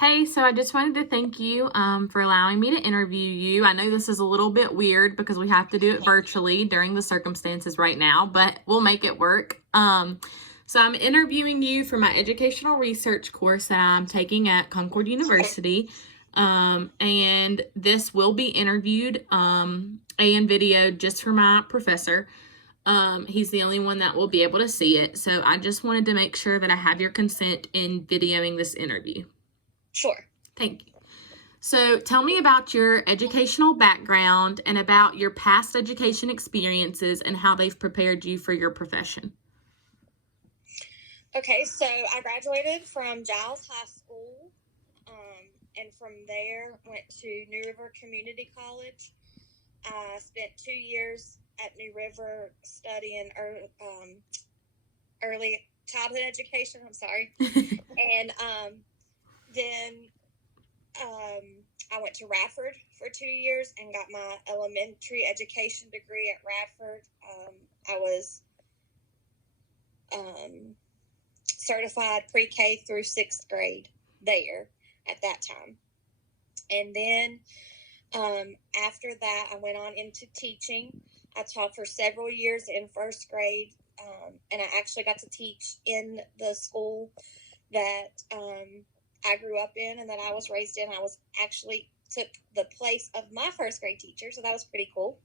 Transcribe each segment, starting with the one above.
Hey, so I just wanted to thank you for allowing me to interview you. I know this is a little bit weird because we have to do it virtually during the circumstances right now, but we'll make it work. So I'm interviewing you for my educational research course that I'm taking at Concord University. And this will be interviewed and videoed just for my professor. He's the only one that will be able to see it. So I just wanted to make sure that I have your consent in videoing this interview. Sure. Thank you. So tell me about your educational background and about your past education experiences and how they've prepared you for your profession. Okay, so I graduated from Giles High School, and from there went to New River Community College. I spent 2 years at New River studying early childhood education. And then I went to Radford for 2 years and got my elementary education degree at Radford. I was certified pre-K through 6th grade there at that time. And then after that, I went on into teaching. I taught for several years in 1st grade, and I actually got to teach in the school that I grew up in and that I was raised in. I was actually took the place of my 1st grade teacher, so that was pretty cool.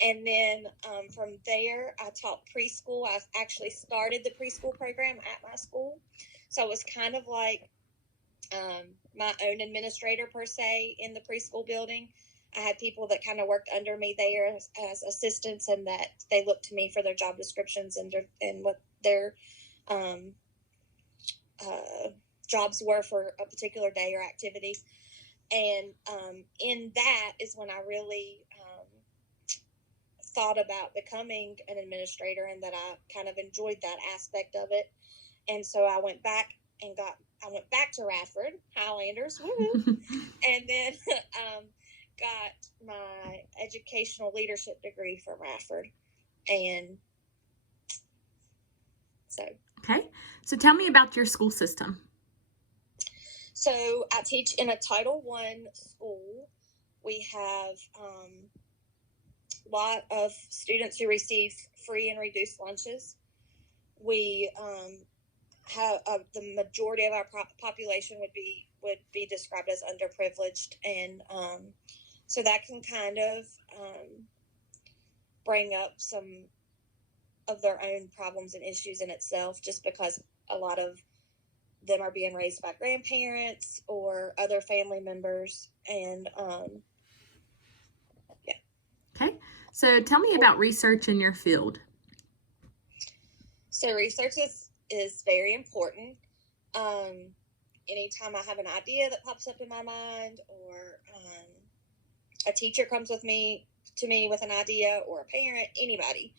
And then from there, I taught preschool. I actually started the preschool program at my school. So I was kind of like my own administrator, per se, in the preschool building. I had people that kind of worked under me there as assistants, and that they looked to me for their job descriptions and what their jobs were for a particular day or activity. And in that is when I really thought about becoming an administrator, and that I kind of enjoyed that aspect of it. And so I went back to Radford Highlanders, and then got my educational leadership degree from Radford. And so Okay, so tell me about your school system. So I teach in a Title I school. We have a lot of students who receive free and reduced lunches. We have the majority of our population would be described as underprivileged, and so that can kind of bring up some of their own problems and issues in itself, just because a lot of them are being raised by grandparents or other family members. And yeah. Okay, so tell me about research in your field. So research is very important. Anytime I have an idea that pops up in my mind, or a teacher comes to me with an idea, or a parent, anybody,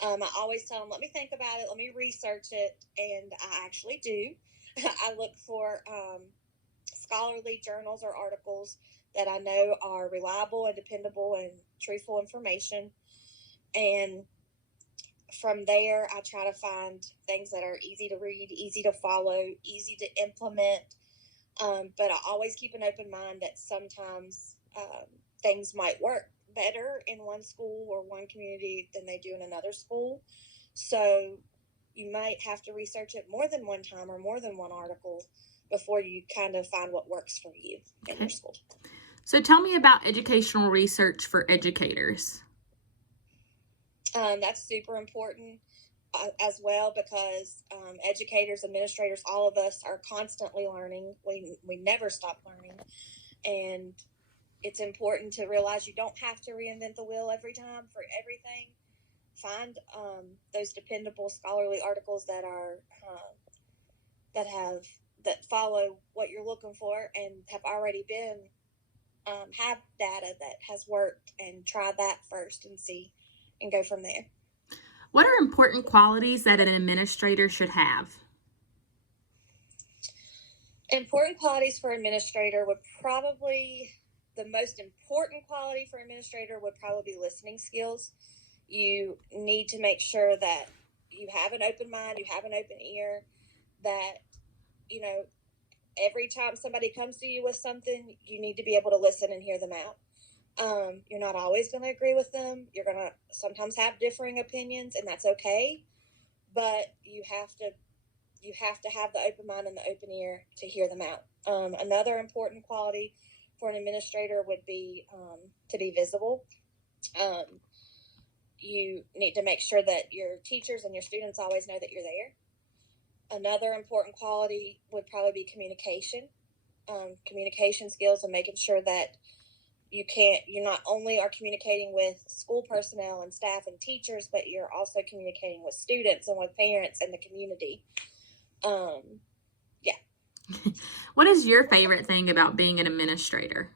I always tell them, let me think about it, let me research it, and I actually do. I look for scholarly journals or articles that I know are reliable and dependable and truthful information. And from there, I try to find things that are easy to read, easy to follow, easy to implement. But I always keep an open mind that sometimes things might work better in one school or one community than they do in another school. So you might have to research it more than one time or more than one article before you kind of find what works for you in your school. So tell me about educational research for educators. That's super important as well, because educators, administrators, all of us are constantly learning. We never stop learning. And it's important to realize you don't have to reinvent the wheel every time for everything. Find those dependable scholarly articles that are that follow what you're looking for and have already been have data that has worked, and try that first and see and go from there. What are important qualities that an administrator should have? Important qualities for administrator would probably, the most important quality for administrator would probably be listening skills. You need to make sure that you have an open mind, you have an open ear, that, every time somebody comes to you with something, you need to be able to listen and hear them out. You're not always going to agree with them. You're going to sometimes have differing opinions, and that's okay. But you have to have the open mind and the open ear to hear them out. Another important quality for an administrator would be to be visible. You need to make sure that your teachers and your students always know that you're there. Another important quality would probably be communication. Communication skills and making sure that you not only are communicating with school personnel and staff and teachers, but you're also communicating with students and with parents and the community. What is your favorite thing about being an administrator?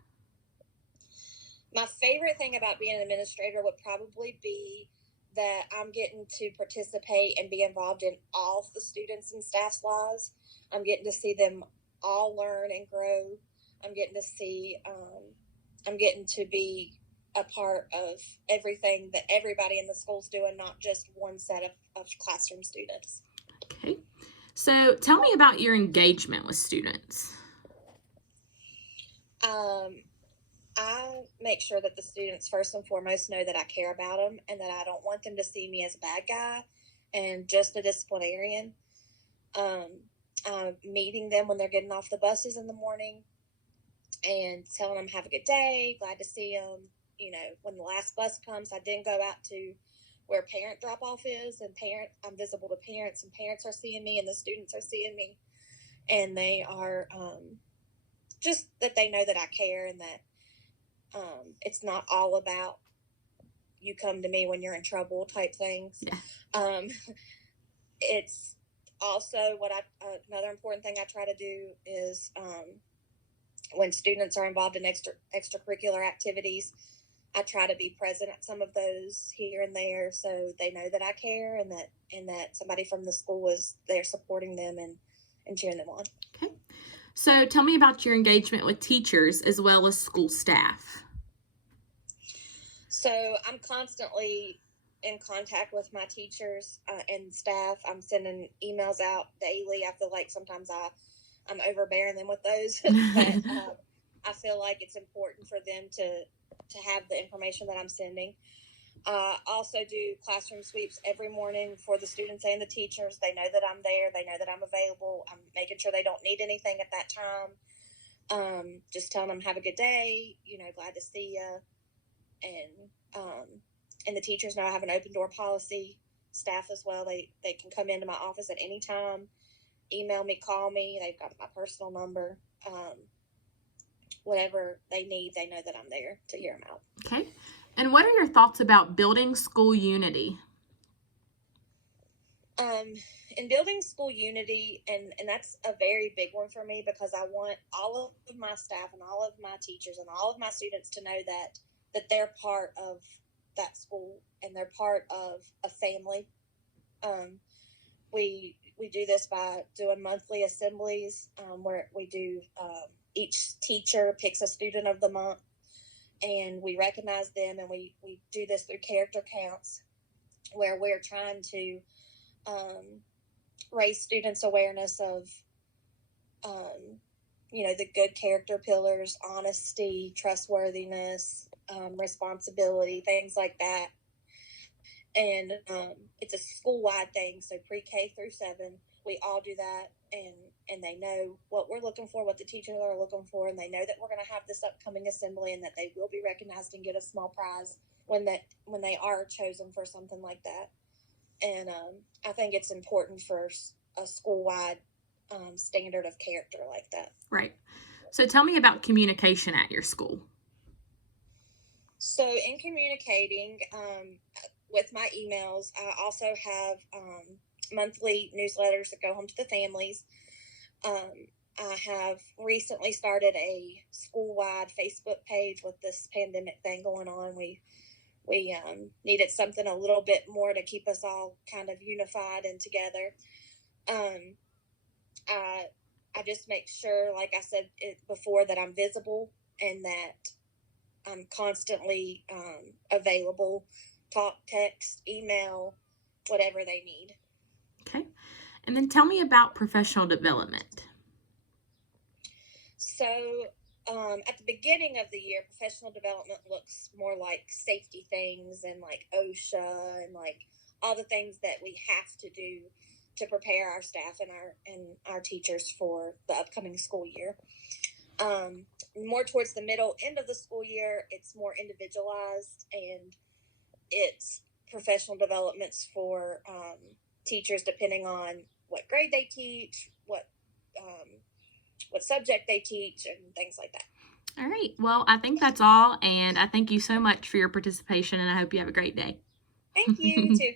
My favorite thing about being an administrator would probably be that I'm getting to participate and be involved in all the students and staff's lives. I'm getting to see them all learn and grow. I'm getting to be a part of everything that everybody in the school's doing, not just one set of classroom students. Okay. So tell me about your engagement with students. I make sure that the students first and foremost know that I care about them and that I don't want them to see me as a bad guy and just a disciplinarian. Meeting them when they're getting off the buses in the morning and telling them have a good day, glad to see them. When the last bus comes, I then go out to where parent drop-off is, and I'm visible to parents, and parents are seeing me and the students are seeing me, and they are just that they know that I care and that it's not all about you come to me when you're in trouble type things. Yeah. It's also another important thing I try to do is when students are involved in extracurricular activities, I try to be present at some of those here and there so they know that I care and that somebody from the school is there supporting them and cheering them on. Okay. So tell me about your engagement with teachers as well as school staff. So I'm constantly in contact with my teachers and staff. I'm sending emails out daily. I feel like sometimes I'm overbearing them with those, but I feel like it's important for them to have the information that I'm sending. Also do classroom sweeps every morning for the students and the teachers. They know that I'm there. They know that I'm available. I'm making sure they don't need anything at that time. Just telling them have a good day, glad to see you. And the teachers know I have an open door policy. Staff as well. They can come into my office at any time, email me, call me. They've got my personal number. Whatever they need, they know that I'm there to hear them out. Okay. And what are your thoughts about building school unity? In building school unity, and that's a very big one for me because I want all of my staff and all of my teachers and all of my students to know that they're part of that school and they're part of a family. We do this by doing monthly assemblies where we do each teacher picks a student of the month and we recognize them, and we do this through character counts where we're trying to raise students' awareness of the good character pillars, honesty, trustworthiness, responsibility, things like that. And it's a school-wide thing, so pre-K through 7, we all do that, and they know what we're looking for, what the teachers are looking for, and they know that we're going to have this upcoming assembly and that they will be recognized and get a small prize when they are chosen for something like that. And I think it's important for a school-wide standard of character like that. Right. So tell me about communication at your school. So in communicating with my emails, I also have monthly newsletters that go home to the families. I have recently started a school-wide Facebook page with this pandemic thing going on. We needed something a little bit more to keep us all kind of unified and together. I just make sure, like I said before, that I'm visible and that I'm constantly available, talk, text, email, whatever they need. Okay. And then tell me about professional development. So at the beginning of the year, professional development looks more like safety things and like OSHA and like all the things that we have to do to prepare our staff and our teachers for the upcoming school year. More towards the middle end of the school year, it's more individualized, and it's professional developments for teachers depending on what grade they teach, what subject they teach, and things like that. All right. Well, I think that's all, and I thank you so much for your participation, and I hope you have a great day. Thank you. You too.